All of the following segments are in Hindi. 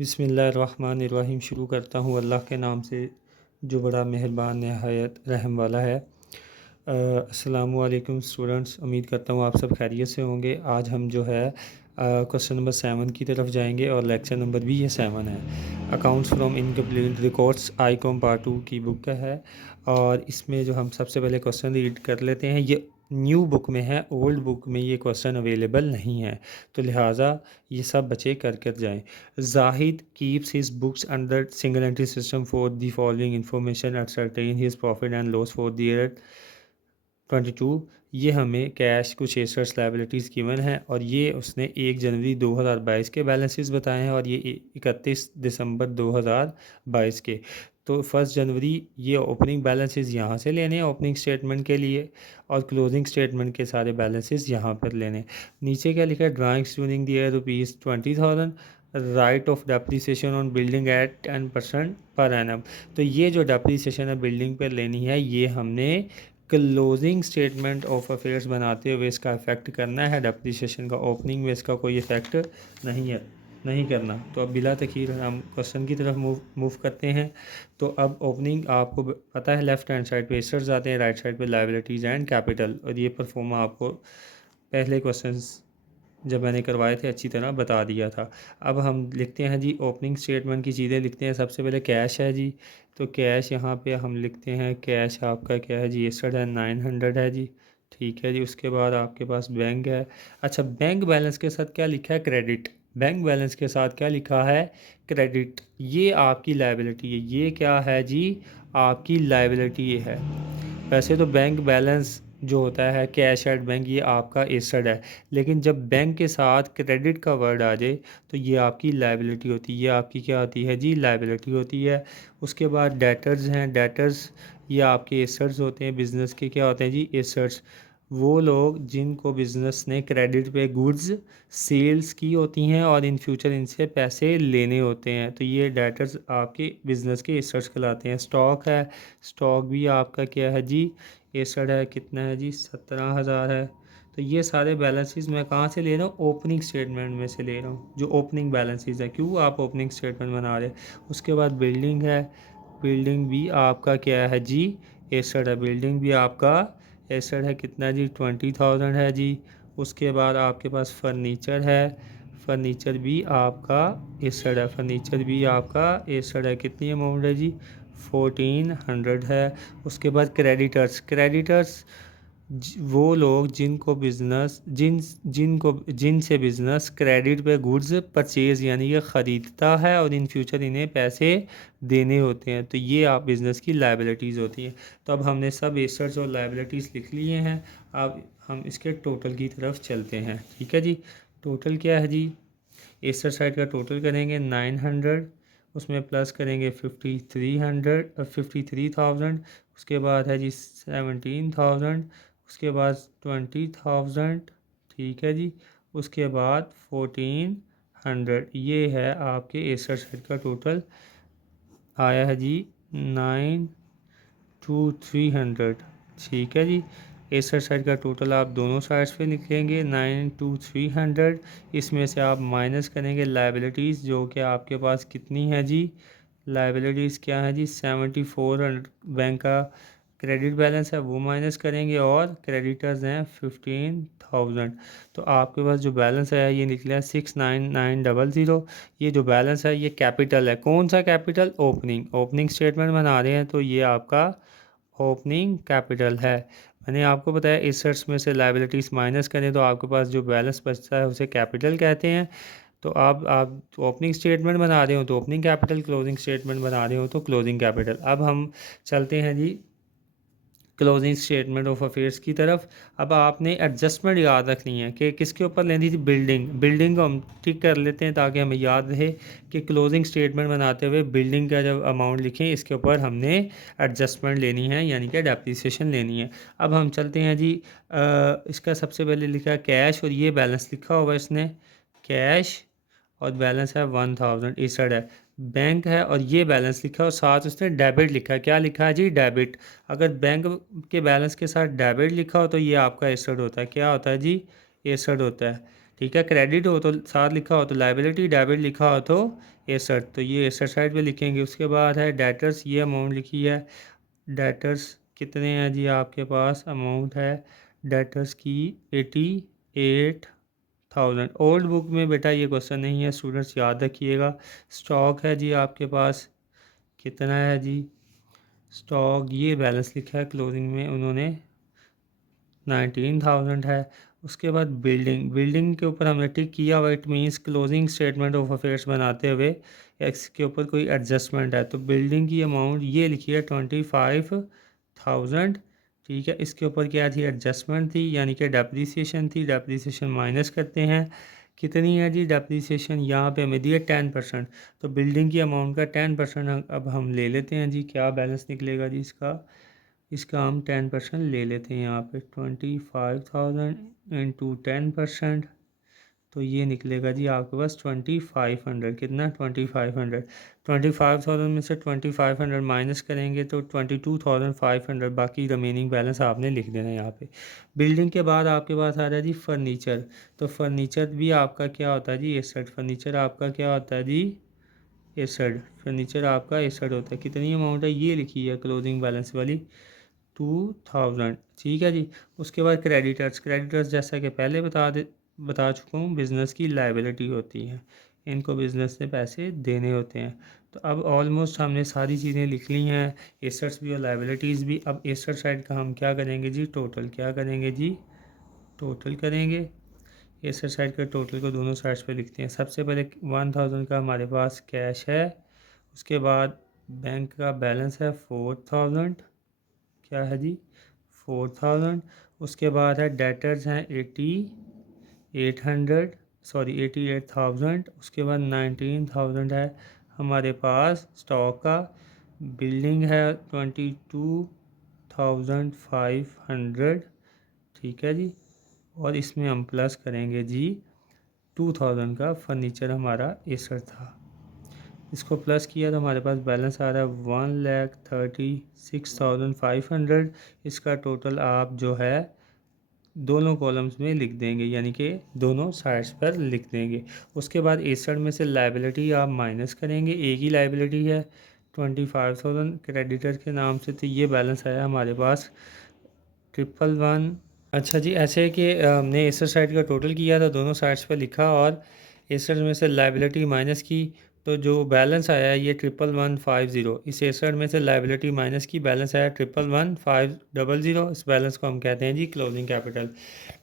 बिस्मिल्लाहिर्रहमानिर्रहीम। शुरू करता हूँ अल्लाह के नाम से जो बड़ा मेहरबान नहायत रहम वाला है। अस्सलामु अलैकुम स्टूडेंट्स, उम्मीद करता हूँ आप सब खैरियत से होंगे। आज हम जो है क्वेश्चन नंबर 7 की तरफ जाएंगे और लेक्चर नंबर भी ये 7 है। Accounts from incomplete records I com part 2 की बुक का है और इसमें जो हम सबसे पहले क्वेश्चन रीड कर लेते हैं। ये न्यू बुक में है, ओल्ड बुक में ये क्वेश्चन अवेलेबल नहीं है, तो लिहाजा ये सब बच्चे कर कर जाएँ। Zahid keeps his books under single entry system for the following information ascertain his profit and loss for the year 22। ये हमें कैश कुछ एसेट्स लायबिलिटीज़ गिवन है और ये उसने 1 जनवरी 2022 के बैलेंसेस बताए हैं और ये 31 दिसंबर 2022 के। तो 1 जनवरी ये ओपनिंग बैलेंसेस यहाँ से लेने हैं ओपनिंग स्टेटमेंट के लिए और क्लोजिंग स्टेटमेंट के सारे बैलेंसेस यहाँ पर लेने। नीचे क्या लिखा है, drawings during the year ₹20,000, right of depreciation on building at 10% per annum. तो ये जो डेप्रिसिएशन है बिल्डिंग पर लेनी है, ये हमने क्लोजिंग स्टेटमेंट ऑफ अफेयर्स बनाते हुए इसका इफ़ेक्ट करना है। डेप्रिसिएशन का ओपनिंग में इसका कोई इफ़ेक्ट नहीं करना। तो अब बिला तखीर हम क्वेश्चन की तरफ मूव करते हैं। तो अब ओपनिंग आपको पता है, लेफ़्ट हैंड साइड पे एसेट्स आते हैं, राइट साइड पे लायबिलिटीज़ एंड कैपिटल, और ये परफॉर्मा आपको पहले क्वेश्चंस जब मैंने करवाए थे अच्छी तरह बता दिया था। अब हम लिखते हैं जी ओपनिंग स्टेटमेंट की चीज़ें लिखते हैं। सबसे पहले कैश है जी, तो कैश यहाँ पे हम लिखते हैं, कैश आपका क्या है जी, एसेट है 900 है जी, ठीक है जी। उसके बाद आपके पास बैंक है। अच्छा, बैंक बैलेंस के साथ क्या लिखा है, क्रेडिट। बैंक बैलेंस के साथ क्या लिखा है, क्रेडिट। ये आपकी लायबिलिटी है, ये क्या है जी, आपकी लायबिलिटी है। वैसे तो बैंक बैलेंस जो होता है कैश एट बैंक, ये आपका एसेट है, लेकिन जब बैंक के साथ क्रेडिट का वर्ड आ जाए तो ये आपकी लायबिलिटी होती है। ये आपकी क्या होती है जी, लायबिलिटी होती है। उसके बाद डेटर्स हैं, डेटर्स ये आपके एसेट्स होते हैं। बिज़नेस के क्या होते हैं जी, एसेट्स। वो लोग जिनको बिज़नेस ने क्रेडिट पे गुड्स सेल्स की होती हैं और इन फ्यूचर इनसे पैसे लेने होते हैं, तो ये डेटर्स आपके बिज़नेस के एसेट्स कहलाते हैं। स्टॉक है, स्टॉक भी आपका क्या है जी, एसेट है। कितना है जी, 17,000 है। तो ये सारे बैलेंसेस मैं कहाँ से ले रहा हूँ, ओपनिंग स्टेटमेंट में से ले रहा हूँ, जो ओपनिंग बैलेंसेस है। क्यों आप ओपनिंग स्टेटमेंट बना रहे हैं। उसके बाद बिल्डिंग है, बिल्डिंग भी आपका क्या है जी, एसेट है। बिल्डिंग भी आपका एसेट है। कितना जी, 20,000 है जी। उसके बाद आपके पास फर्नीचर है, फर्नीचर भी आपका एसेट है। फर्नीचर भी आपका एसेट है। कितनी अमाउंट है जी, 1400 है। उसके बाद क्रेडिटर्स, क्रेडिटर्स वो लोग जिनको बिज़नेस जिनसे बिज़नेस क्रेडिट पे गुड्स परचेज़ यानी कि ख़रीदता है और इन फ्यूचर इन्हें पैसे देने होते हैं, तो ये आप बिज़नेस की लायबिलिटीज़ होती हैं। तो अब हमने सब एसेट्स और लायबिलिटीज़ लिख लिए हैं। अब हम इसके टोटल की तरफ चलते हैं, ठीक है जी। टोटल क्या है जी, एसेट साइड का टोटल करेंगे 900, उसमें प्लस करेंगे 53,000। उसके बाद है जी 17,000। उसके बाद 20,000, ठीक है जी। उसके बाद 1400। ये है आपके एसेट साइड का टोटल आया है जी 9,2,300, ठीक है जी। एसेट साइड का टोटल आप दोनों साइड्स पे लिखेंगे 9,2,300। इसमें से आप माइनस करेंगे लायबिलिटीज़, जो कि आपके पास कितनी है जी, लायबिलिटीज़ क्या है जी, 7400। बैंक का क्रेडिट बैलेंस है वो माइनस करेंगे और क्रेडिटर्स हैं 15,000। तो आपके पास जो बैलेंस है ये निकला है 69900। ये जो बैलेंस है ये कैपिटल है। कौन सा कैपिटल, ओपनिंग स्टेटमेंट बना रहे हैं तो ये आपका ओपनिंग कैपिटल है। मैंने आपको बताया एसेट्स में से लायबिलिटीज़ माइनस करें तो आपके पास जो बैलेंस बचता है उसे कैपिटल कहते हैं। तो आप ओपनिंग स्टेटमेंट बना रहे हो तो ओपनिंग कैपिटल, क्लोजिंग स्टेटमेंट बना रहे हो तो क्लोजिंग कैपिटल। अब हम चलते हैं जी क्लोजिंग स्टेटमेंट ऑफ अफेयर्स की तरफ। अब आपने एडजस्टमेंट याद रखनी है कि किसके ऊपर लेनी थी, बिल्डिंग को हम ठीक कर लेते हैं ताकि हमें याद रहे कि क्लोजिंग स्टेटमेंट बनाते हुए बिल्डिंग का जब अमाउंट लिखें इसके ऊपर हमने एडजस्टमेंट लेनी है यानी कि डेप्रिसिएशन लेनी है। अब हम चलते हैं जी, इसका सबसे पहले लिखा है कैश और ये बैलेंस लिखा हुआ इसने, कैश और बैलेंस है 1000, एसेट है। बैंक है और ये बैलेंस लिखा है और साथ उसने डेबिट लिखा है। क्या लिखा है जी, डेबिट। अगर बैंक के बैलेंस के साथ डेबिट लिखा हो तो ये आपका एसेट होता है। क्या होता है जी, एसेट होता है, ठीक है। क्रेडिट हो तो साथ लिखा हो तो लाइबिलिटी, डेबिट लिखा हो तो एसेट, तो ये एसेट साइड पे लिखेंगे। उसके बाद है डेटर्स, ये अमाउंट लिखी है। डेटर्स कितने हैं जी आपके पास, अमाउंट है डेटर्स की 88,000। ओल्ड बुक में बेटा ये क्वेश्चन नहीं है, स्टूडेंट्स याद रखिएगा। स्टॉक है जी आपके पास कितना है जी, स्टॉक ये बैलेंस लिखा है क्लोजिंग में उन्होंने 19,000 है। उसके बाद बिल्डिंग, बिल्डिंग के ऊपर हमने टिक किया हुआ, it means closing statement of affairs बनाते हुए एक्स के ऊपर कोई एडजस्टमेंट है, तो बिल्डिंग की अमाउंट ये लिखी है 25,000। ठीक है, इसके ऊपर क्या थी, एडजस्टमेंट थी, यानी कि डेप्रीसिएशन थी। डेप्रीसिएशन माइनस करते हैं, कितनी है जी डेप्रीसिएशन, यहाँ पे हमें दिया 10%, तो बिल्डिंग की अमाउंट का 10% अब हम ले लेते हैं जी। क्या बैलेंस निकलेगा जी इसका, इसका हम 10% ले लेते हैं यहाँ पे, 25,000 इंटू 10%, तो ये निकलेगा जी आपके पास 2500। कितना, 2500। 25,000 में से 2500 माइनस करेंगे तो 22,500, बाकी रिमेनिंग बैलेंस आपने लिख देना है यहाँ पे। बिल्डिंग के बाद आपके पास आ रहा है जी फर्नीचर, तो फर्नीचर भी आपका क्या होता है जी, एसेट। फर्नीचर आपका क्या होता है जी, एसेट। फर्नीचर आपका एसेट होता है। कितनी अमाउंट है ये लिखी है क्लोजिंग बैलेंस वाली, 2000। ठीक है जी। उसके बाद क्रेडिटर्स, क्रेडिटर्स जैसा कि पहले बता चुका हूँ, बिज़नेस की लाइबिलिटी होती हैं, इनको बिज़नेस से पैसे देने होते हैं। तो अब ऑलमोस्ट हमने सारी चीज़ें लिख ली हैं, एसेट्स भी और लाइबिलिटीज़ भी। अब एसेट साइड का हम क्या करेंगे जी, टोटल क्या करेंगे जी, टोटल करेंगे। एसेट साइड का टोटल को दोनों साइड्स पे लिखते हैं। सबसे पहले 1000 का हमारे पास कैश है, उसके बाद बैंक का बैलेंस है 4000, क्या है जी 4000। उसके बाद है डेटर्स हैं 88,000। उसके बाद 19,000 है हमारे पास स्टॉक का। बिल्डिंग है 22,500। ठीक है जी। और इसमें हम प्लस करेंगे जी 2000 का फर्नीचर हमारा एसेट था, इसको प्लस किया तो हमारे पास बैलेंस आ रहा है 1,36,500। इसका टोटल आप जो है दोनों कॉलम्स में लिख देंगे, यानी कि दोनों साइड्स पर लिख देंगे। उसके बाद एसेट में से लाइबिलिटी आप माइनस करेंगे, एक ही लाइबिलिटी है 25,000 क्रेडिटर के नाम से, तो ये बैलेंस आया हमारे पास 111। अच्छा जी, ऐसे है कि हमने एसेट साइड का टोटल किया था, दोनों साइड्स पर लिखा और एसेट में से लाइबिलिटी माइनस की, तो जो बैलेंस आया ये 11150। इस एसेट में से लाइबिलिटी माइनस की, बैलेंस आया 111,500। इस बैलेंस को हम कहते हैं जी क्लोजिंग कैपिटल।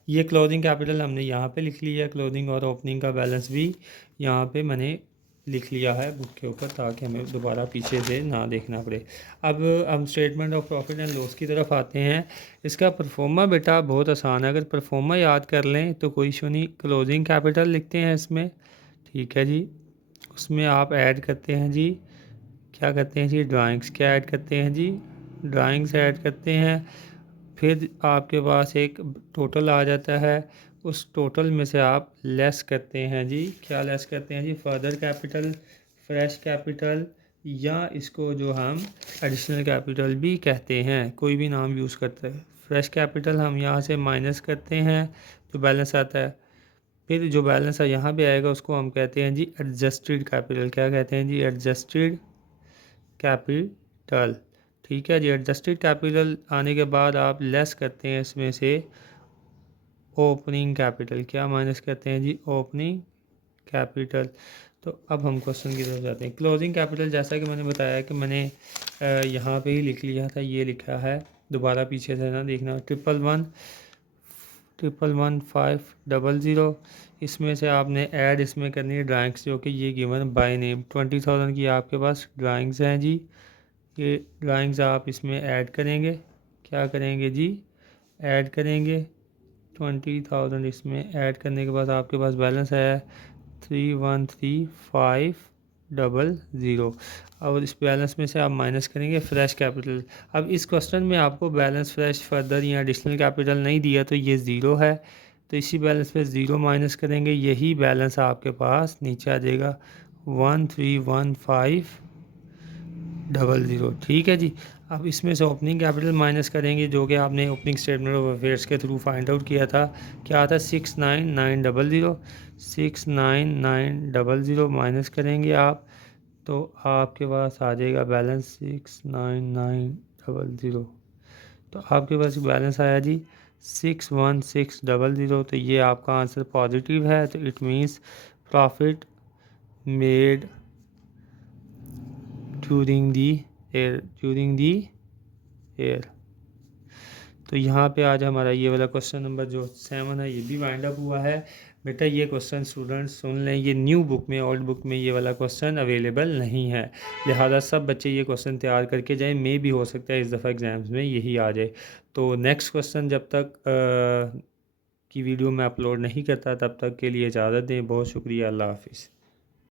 ये क्लोजिंग कैपिटल हमने यहाँ पे लिख लिया है, क्लोजिंग और ओपनिंग का बैलेंस भी यहाँ पे मैंने लिख लिया है बुक के ऊपर, ताकि हमें दोबारा पीछे से ना देखना पड़े। अब हम statement of profit and loss की तरफ आते हैं। इसका परफॉर्मा बेटा बहुत आसान है, अगर परफॉर्मा याद कर लें तो कोई इशू नहीं। क्लोजिंग कैपिटल लिखते हैं इसमें, ठीक है जी। उसमें आप ऐड करते हैं जी, क्या करते हैं जी, ड्राइंग्स। क्या ऐड करते हैं जी, ड्राइंग्स ऐड करते हैं। फिर आपके पास एक टोटल आ जाता है, उस टोटल में से आप लेस करते हैं जी, क्या लेस करते हैं जी, फर्दर कैपिटल, फ्रेश कैपिटल, या इसको जो हम एडिशनल कैपिटल भी कहते हैं, कोई भी नाम यूज़ करते हैं। फ्रेश कैपिटल हम यहाँ से माइनस करते हैं, जो बैलेंस आता है। फिर जो बैलेंस है यहाँ पे आएगा, उसको हम कहते हैं जी एडजस्टेड कैपिटल। क्या कहते हैं जी, एडजस्टेड कैपिटल। ठीक है जी। एडजस्टेड कैपिटल आने के बाद आप लेस करते हैं इसमें से ओपनिंग कैपिटल। क्या माइनस करते हैं जी, ओपनिंग कैपिटल। तो अब हम क्वेश्चन की तरफ जाते हैं। क्लोजिंग कैपिटल जैसा कि मैंने बताया कि मैंने यहाँ पे ही लिख लिया था, ये लिखा है, दोबारा पीछे से ना देखना। 111,500। इसमें से आपने ऐड इसमें करनी है ड्राइंग्स, जो कि ये गिवन बाय नेम 20,000 की आपके पास ड्राइंग्स हैं जी। ये ड्राइंग्स आप इसमें ऐड करेंगे, क्या करेंगे जी, ऐड करेंगे 20,000। इसमें ऐड करने के बाद आपके पास बैलेंस है 313,500। और इस बैलेंस में से आप माइनस करेंगे फ्रेश कैपिटल। अब इस क्वेश्चन में आपको बैलेंस फ्रेश, फर्दर या एडिशनल कैपिटल नहीं दिया, तो ये ज़ीरो है, तो इसी बैलेंस में ज़ीरो माइनस करेंगे, यही बैलेंस आपके पास नीचे आ जाएगा 1315 00। ठीक है जी। अब इसमें से ओपनिंग कैपिटल माइनस करेंगे जो कि आपने ओपनिंग स्टेटमेंट ऑफ अफेयर्स के थ्रू फाइंड आउट किया था। क्या आता? 69900। 69900 माइनस करेंगे आप, तो आपके पास आ जाएगा बैलेंस 69900। तो आपके पास बैलेंस आया जी 61600। तो ये आपका आंसर पॉजिटिव है। तो it means profit made during the air. तो यहाँ पे आज हमारा ये वाला क्वेश्चन नंबर जो 7 है ये भी वाइंड अप हुआ है। बेटा ये क्वेश्चन स्टूडेंट्स सुन लें, ये न्यू बुक में, ओल्ड बुक में ये वाला क्वेश्चन अवेलेबल नहीं है, लिहाजा सब बच्चे ये क्वेश्चन तैयार करके जाएं। मे भी हो सकता है इस दफ़ा एग्ज़ाम्स में यही आ जाए। तो नेक्स्ट क्वेश्चन जब तक की वीडियो मैं अपलोड नहीं करता तब तक के लिए इजाज़त दें। बहुत शुक्रिया। अल्लाह हाफिज़।